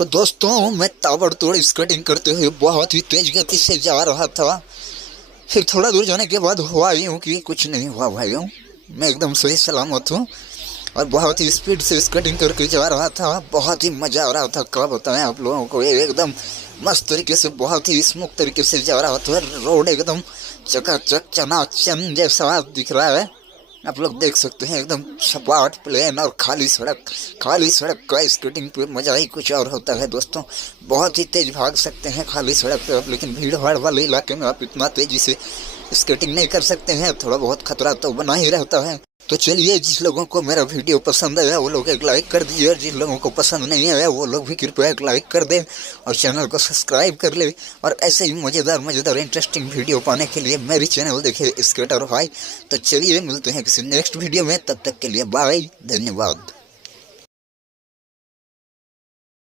तो दोस्तों मैं ताबड़तोड़ स्केटिंग करते हुए बहुत ही तेज गति से जा रहा था। फिर थोड़ा दूर जाने के बाद हुआ यूं कि कुछ नहीं हुआ भाइयों, मैं एकदम सही सलामत हूँ और बहुत ही स्पीड से स्केटिंग करके जा रहा था। बहुत ही मजा आ रहा था, क्या बताएं आप लोगों को। ये एकदम मस्त तरीके से, बहुत ही स्मूथ तरीके से जा रहा था। रोड एकदम चकाचक चनाचन जैसा दिख रहा है, आप लोग देख सकते हैं। एकदम सपाट प्लेन और खाली सड़क का स्केटिंग पे मजा ही कुछ और होता है दोस्तों। बहुत ही तेज भाग सकते हैं खाली सड़क पे आप, लेकिन भीड़ भाड़ वाले इलाके में आप इतना तेजी से स्केटिंग नहीं कर सकते हैं। थोड़ा बहुत खतरा तो बना ही रहता है। तो चलिए, जिस लोगों को मेरा वीडियो पसंद आया वो लोग एक लाइक कर दीजिए, और जिन लोगों को पसंद नहीं आया वो लोग भी कृपया एक लाइक कर दें और चैनल को सब्सक्राइब कर ले। और ऐसे ही मज़ेदार इंटरेस्टिंग वीडियो पाने के लिए मेरी चैनल देखिए स्केटर भाई। तो चलिए मिलते हैं किसी नेक्स्ट वीडियो में, तब तक के लिए बाय, धन्यवाद।